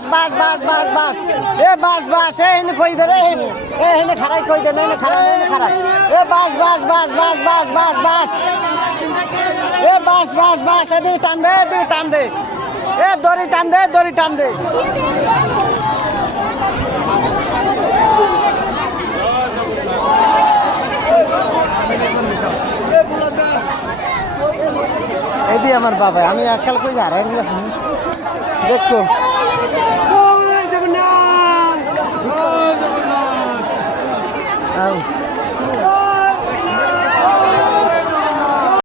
বাস বাস বাস বাস এ বাস বাস এ হেনে কই দে রে এ হেনে খারাই কই দে না খারাই এ বাস বাস বাস বাস বাস বাস বাস এ বাস বাস বাস এ দি টান দে এ দড়ি টান দে এই দি আমার বাবা আমি আজকাল কই যা রে দেখো Oh